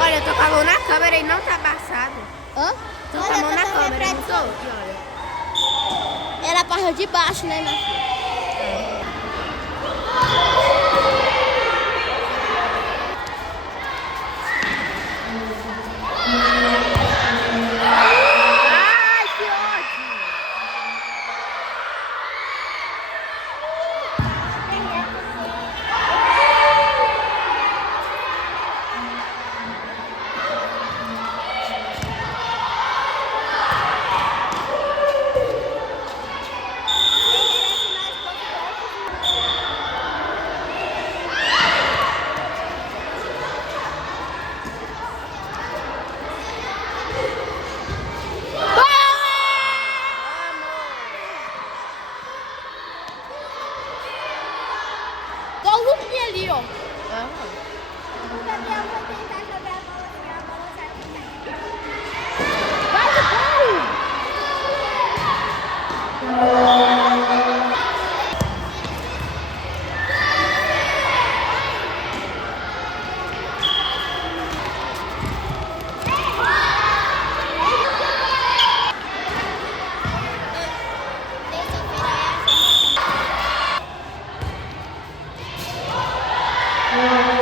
Olha, eu tô com a mão na câmera e não tá abafado. Hã? Tô com a mão na câmera, não tô? Aqui, olha. Ela parou de baixo, né, minha filha? Ai, que ódio! Igual o Luquinha ali, ó. O Gabriel vai tentar jogar a bola assim, a bola sai do pé. Vai do gol! Terça-feira é a gente.